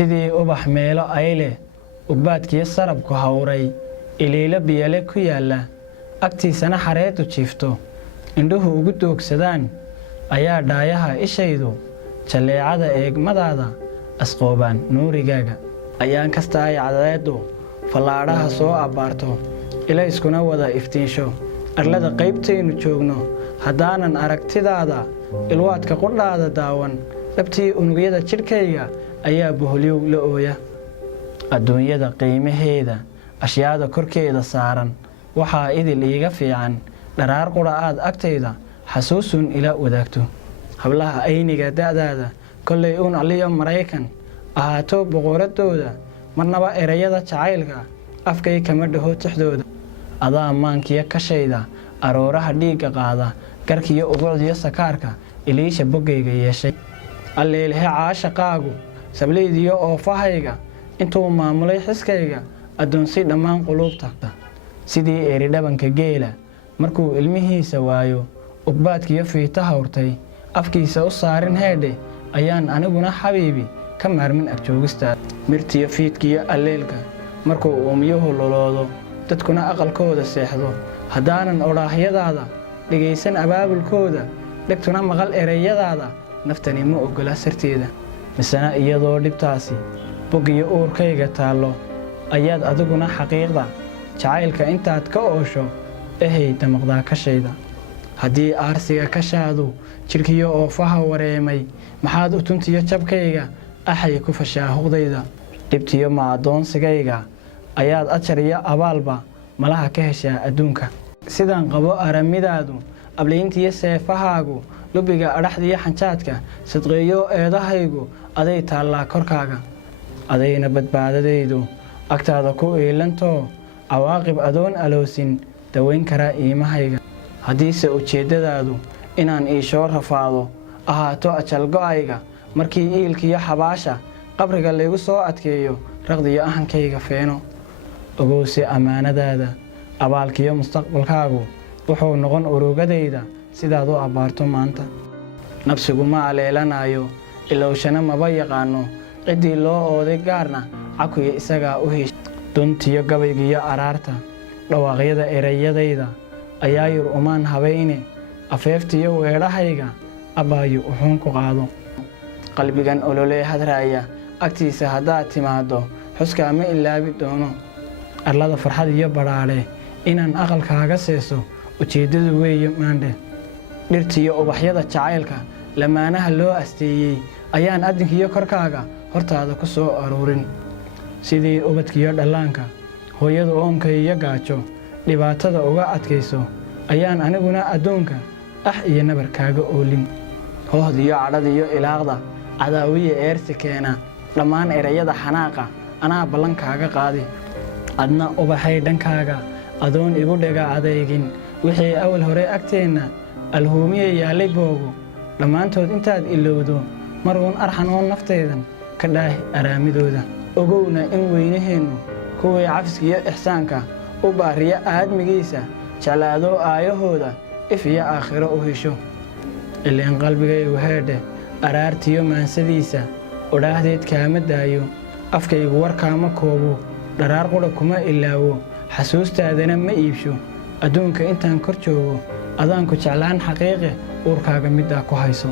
sidii ubax meelo ay leh ubbaadkiyo sarabku hawray iliilo biyale ku yaalla agtiisana xareedu jiifto indhuhu ugu doogsadaan ayaa dhaayaha ishaydu jaleecada eegmadaada asqoobaan nuurigaaga ayaan kasta ay cadceeddu fallaadhaha soo abbaarto ilayskuna wada iftiinsho arlada qaybtaynu joogno haddaanan aragtidaada ilwaadka qudhaada daawan dhabtii unugyada jidhkayga ayaa boholyow la ooya adduunyada qiimaheeda ashyaada korkeeda saaran waxaa idil iiga fiican dharaar qudha aad agtayda xasuusun ila wadaagto hablaha ayniga da'daada kollay uun aliyo maraykan ahaato boqoradooda marnaba erayada jacaylka afkay kama dhaho tixdooda adaa maankiyo kashayda arooraha dhiigga qaada garkiyo ubucdiyo sakaarka iliisha boggayga yeeshay alleelhe caashaqaagu sablaydiyo oofahayga intuu maamulay xiskayga addoonsi dhammaan quluubta sidii eridhabanka geela markuu ilmihiisa waayo ubbaadkiyo fiita hawrtay afkiisa u saarin heedhe ayaan aniguna xabiibi ka maarmin agjoogista mirtiyo fiidkiyo alleelka markuu uumiyuhu loloodo dadkuna aqalkooda seexdo haddaanan odhaahyadaada dhegaysan abaabulkooda dhegtuna maqal erayadaada naftani ma oggola sarteeda misena iyadoo dhibtaasi boggiyo uurkayga taallo ayaad adiguna xaqiiqda jacaylka intaad ka oosho ehay damaqdaa kashayda haddii aarsiga kashaadu jidhkiyo oofaha wareemay maxaad utuntiyo jabkayga axay ku fashaahuqdayda dhibtiyo maadoonsigayga ayaad ajar iyo abaalba malaha ka heshaa adduunka sidaan qabo aramidaadu ablayntiyo seefahaagu lubiga adhaxdiyo xanjaadka sadqeeyo eedahaygu aday taallaa korkaaga adayna badbaadadaydu agtaada ku iilantoo cawaaqib adoon aloosin dawayn karaa iimahayga haddiise ujeeddadaadu inaan iishoo rafaado ahaato ajalgo'ayga markii iilkiyo xabaasha qabriga laygu soo adkeeyo raqdiyo ahankayga feeno ogowse ammaanadaada abaalkiyo mustaqbalkaagu wuxuu noqon urugadayda sidaad u abbaarto maanta nabsigu ma aleelanayo ilowshana maba yaqaano ciddii loo ooday gaarna cakuya isagaa u hesha duntiyo gabaygiyo araarta dhawaaqyada erayadayda ayaa yur umaan habayne afeeftiyo weedhahayga abbaayo uxuun ku qaado qalbigan ololee hadraaya agtiisa haddaad timaaddo xuskaa ma ilaabi doono arlada farxad iyo badhaadhe inaan aqalkaaga seeso ujeeddadu weeye maandhe dhirtiyo ubaxyada jacaylka lamaanaha loo asteeyey ayaan addinkiyo korkaaga hortaada ku soo aruurin sidii ubadkiyo dhallaanka hooyada oonka iyo gaajo dhibaatada uga adkayso ayaan aniguna adduunka iyo nabar kaaga oolin hoohdiyo cadhadiyo ilaaqda cadaawiya eersi keena dhammaan erayada xanaaqa anaa ballankaaga qaadi adna ubaxay dhankaaga adoon igu dhega adeygin wixii awal hore agteenna alhuumiya yaallay boogo dhammaantood intaad ilowdo mar uun arxanoon naftaydan ka dhaahi araamidooda ogowna in weynaheennu kuwii cafiskiyo ixsaanka u baariya aadmigiisa jeclaadoo aayahooda if iyo aakhiro u hesho ileen qalbigaygu heedhe araartiyo maansadiisa odhaahdeed kaama daayo afkaygu warkaama koobo dharaar qudha kuma ilaawo xasuustaadana ma iibsho adduunka intaan kor joogo adaanku jeclaan xaqiiqe uurkaaga middaa ku hayso